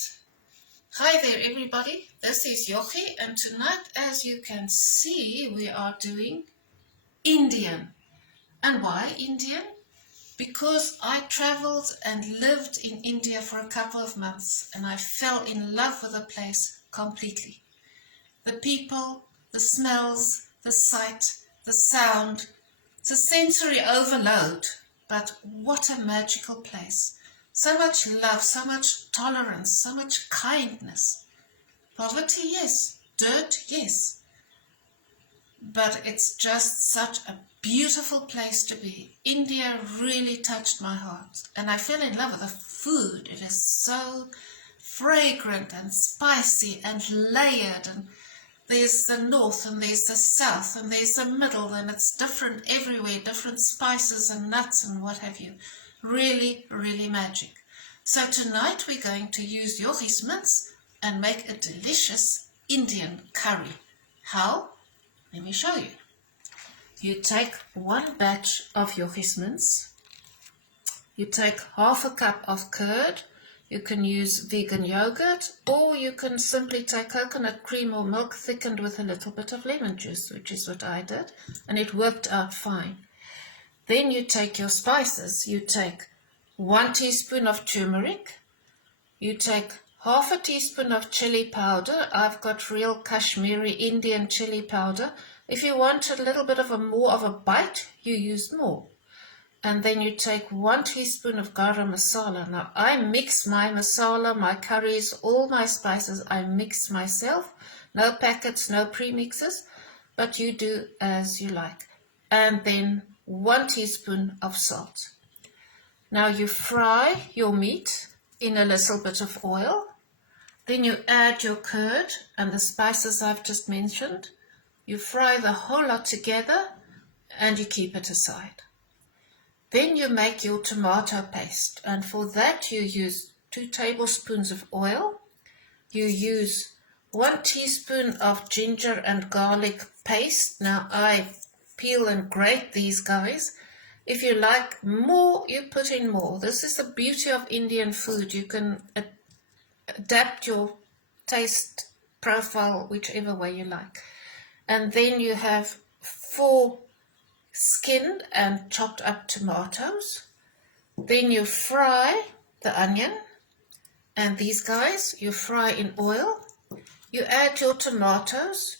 Right. Hi there everybody, this is Yochi, and tonight, as you can see, we are doing Indian. And why Indian? Because I travelled and lived in India for a couple of months and I fell in love with the place completely. The people, the smells, the sight, the sound, it's a sensory overload, but what a magical place. So much love, so much tolerance, so much kindness. Poverty, yes. Dirt, yes. But it's just such a beautiful place to be. India really touched my heart. And I fell in love with the food. It is so fragrant and spicy and layered. And there's the north and there's the south and there's the middle, and it's different everywhere, different spices and nuts and what have you. Really, really magic. So tonight we're going to use Yochi's mince and make a delicious Indian curry. How? Let me show you. You take one batch of Yochi's mince. You take half a cup of curd. You can use vegan yogurt, or you can simply take coconut cream or milk thickened with a little bit of lemon juice, which is what I did, and it worked out fine. Then you take your spices. You take 1 teaspoon of turmeric. You take half a teaspoon of chili powder. I've got real Kashmiri Indian chili powder. If you want a little bit of more of a bite, you use more. And then you take 1 teaspoon of garam masala. Now, I mix my masala, my curries, all my spices, I mix myself. No packets, no premixes, but you do as you like. And then 1 teaspoon of salt. Now you fry your meat in a little bit of oil. Then you add your curd and the spices I've just mentioned. You fry the whole lot together and you keep it aside. Then you make your tomato paste, and for that you use 2 tablespoons of oil. You use 1 teaspoon of ginger and garlic paste. Now I peel and grate these guys. If you like more, you put in more. This is the beauty of Indian food. You can adapt your taste profile whichever way you like. And then you have 4 skinned and chopped up tomatoes. Then you fry the onion, and these guys you fry in oil. You add your tomatoes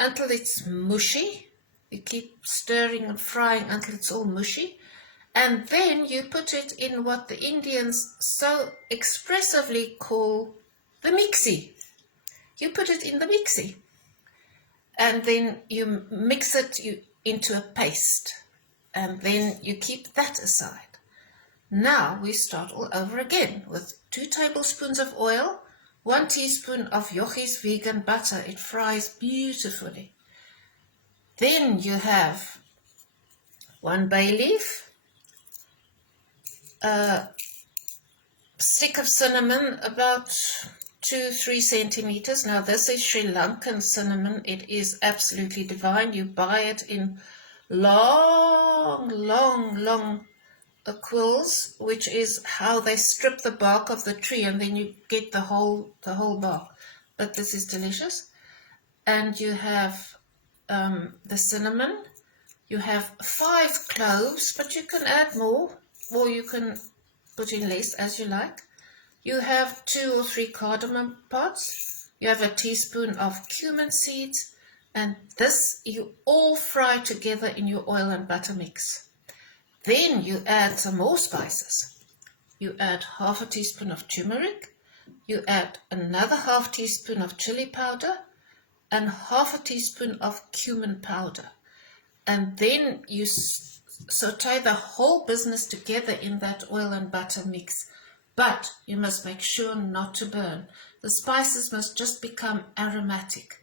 until it's mushy. You keep stirring and frying until it's all mushy. And then you put it in what the Indians so expressively call the mixie. You put it in the mixie. And then you mix it into a paste. And then you keep that aside. Now we start all over again with 2 tablespoons of oil, 1 teaspoon of Yochi's vegan butter. It fries beautifully. Then you have 1 bay leaf, a stick of cinnamon about 2-3 centimeters. Now this is Sri Lankan cinnamon. It is absolutely divine. You buy it in long quills, which is how they strip the bark of the tree, and then you get the whole bark. But this is delicious. And you have the cinnamon. You have 5 cloves, but you can add more, or you can put in less as you like. You have 2 or 3 cardamom pods. You have a teaspoon of cumin seeds, and this you all fry together in your oil and butter mix. Then you add some more spices. You add half a teaspoon of turmeric. You add another half teaspoon of chili powder and half a teaspoon of cumin powder. And then you saute the whole business together in that oil and butter mix. But you must make sure not to burn. The spices must just become aromatic.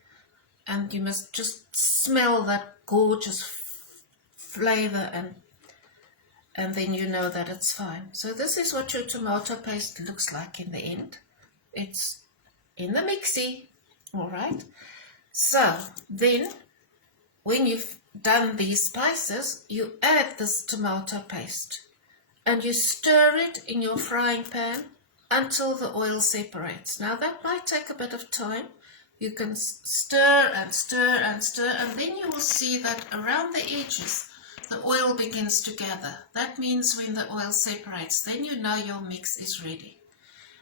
And you must just smell that gorgeous flavor, and then you know that it's fine. So this is what your tomato paste looks like in the end. It's in the mixie, all right? So then when you've done these spices, you add this tomato paste and you stir it in your frying pan until the oil separates. Now that might take a bit of time. You can stir and stir and stir, and then you will see that around the edges the oil begins to gather. That means when the oil separates, then you know your mix is ready.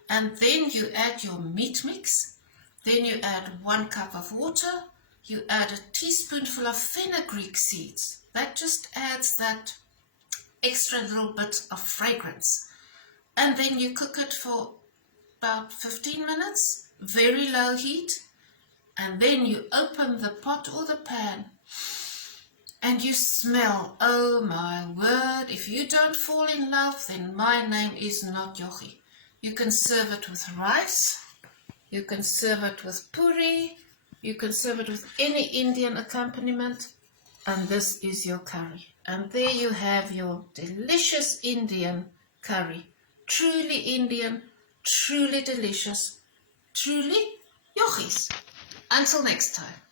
And then you add your meat mix. Then you add 1 cup of water. You add a teaspoonful of fenugreek seeds. That just adds that extra little bit of fragrance. And then you cook it for about 15 minutes, very low heat. And then you open the pot or the pan and you smell, oh my word, if you don't fall in love, then my name is not Yochi. You can serve it with rice, you can serve it with puri, you can serve it with any Indian accompaniment, and this is your curry. And there you have your delicious Indian curry. Truly Indian, truly delicious, truly Yochis. Until next time.